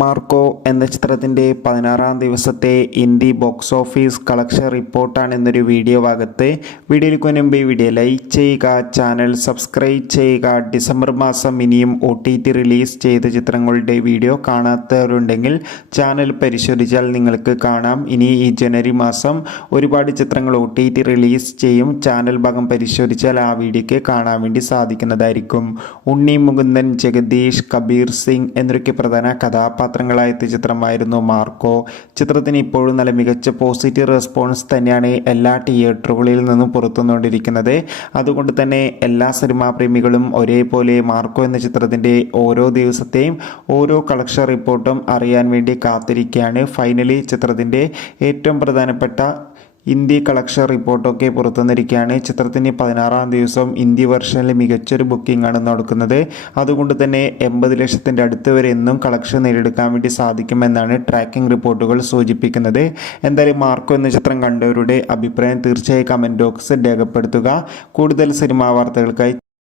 Marco എന്ന ചിത്രത്തിൻ്റെ 16-ാം ദിവസത്തെ ഇന്ത്യ ബോക്സ് ഓഫീസ് കളക്ഷൻ റിപ്പോർട്ടാണ് എന്നൊരു വീഡിയോ ഭാഗത്ത്. വീഡിയോയിൽ മുൻപ് വീഡിയോ ലൈക്ക് ചെയ്യുക, ചാനൽ സബ്സ്ക്രൈബ് ചെയ്യുക. ഡിസംബർ മാസം ഇനിയും OTT റിലീസ് ചെയ്ത ചിത്രങ്ങളുടെ വീഡിയോ കാണാത്തവരുണ്ടെങ്കിൽ ചാനൽ പരിശോധിച്ചാൽ നിങ്ങൾക്ക് കാണാം. ഇനി ഈ ജനുവരി മാസം ഒരുപാട് ചിത്രങ്ങൾ OTT റിലീസ് ചെയ്യും. ചാനൽ ഭാഗം പരിശോധിച്ചാൽ ആ വീഡിയോയ്ക്ക് കാണാൻ വേണ്ടി സാധിക്കുന്നതായിരിക്കും. ഉണ്ണി മുകുന്ദൻ, ജഗദീഷ്, കബീർ സിംഗ് എന്നൊക്കെ പ്രധാന കഥാപാത്രങ്ങളായ ചിത്രമായിരുന്നു മാർക്കോ. ചിത്രത്തിന് ഇപ്പോഴും നല്ല മികച്ച പോസിറ്റീവ് റെസ്പോൺസ് തന്നെയാണ് എല്ലാ തിയേറ്ററുകളിൽ നിന്നും പുറത്തുവന്നുകൊണ്ടിരിക്കുന്നത്. അതുകൊണ്ട് തന്നെ എല്ലാ സിനിമാ പ്രേമികളും ഒരേപോലെ മാർക്കോ എന്ന ചിത്രത്തിൻ്റെ ഓരോ ദിവസത്തെയും ഓരോ കളക്ഷൻ റിപ്പോർട്ടും അറിയാൻ വേണ്ടി കാത്തിരിക്കുകയാണ്. ഫൈനലി ചിത്രത്തിൻ്റെ ഏറ്റവും പ്രധാനപ്പെട്ട ഇന്ത്യ കളക്ഷൻ റിപ്പോർട്ടൊക്കെ പുറത്തുവന്നിരിക്കുകയാണ്. ചിത്രത്തിന് 16-ാം ദിവസം ഇന്ത്യ വെർഷനിൽ മികച്ചൊരു ബുക്കിംഗ് ആണ് നടക്കുന്നത്. അതുകൊണ്ട് തന്നെ 80 ലക്ഷത്തിൻ്റെ അടുത്ത് വരെ എന്നും കളക്ഷൻ നേടിയെടുക്കാൻ വേണ്ടി സാധിക്കുമെന്നാണ് ട്രാക്കിംഗ് റിപ്പോർട്ടുകൾ സൂചിപ്പിക്കുന്നത്. എന്തായാലും മാർക്കോ എന്ന ചിത്രം കണ്ടവരുടെ അഭിപ്രായം തീർച്ചയായും കമൻറ്റ് ബോക്സിൽ രേഖപ്പെടുത്തുക. കൂടുതൽ സിനിമാ വാർത്തകൾക്കായി